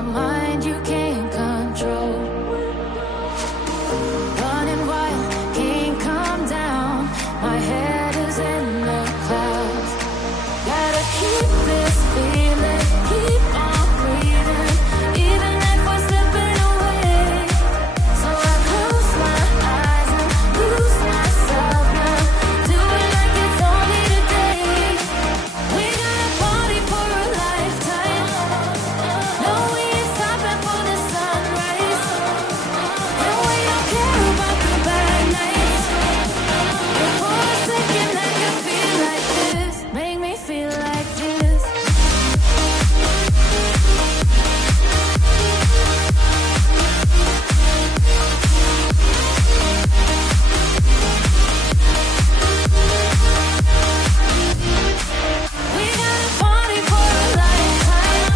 my mind you can't control. Running wild, can't come down. My head is in the clouds. Gotta keep this feeling, keep on breathing, even if we're slipping away. So I close my eyes and lose myself now, do it like it's only today. We got a party for a lifetime. No, we ain't stopping for the sunrise. And we don't care about the bad nights. And for a second I can feel like this. Make me feel like this. We got a party for a lifetime.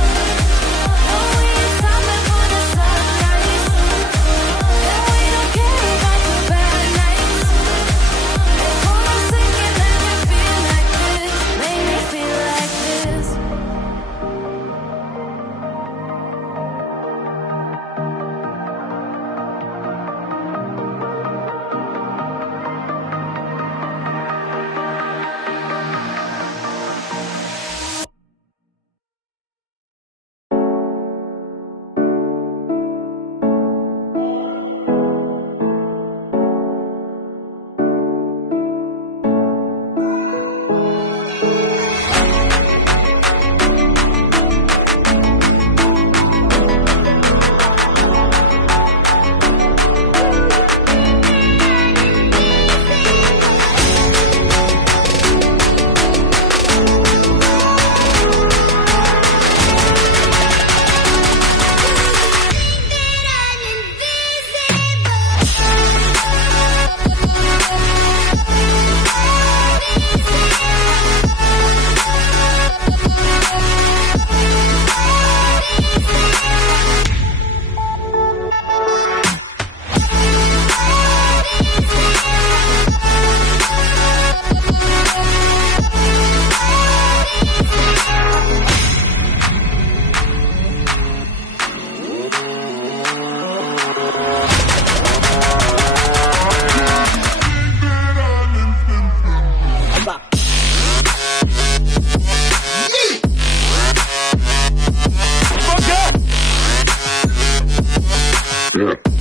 No, we ain't stopping for the sunrise. And we don't care about the bad nights. And for a second I can feel like this. Make me feel like this. Yeah.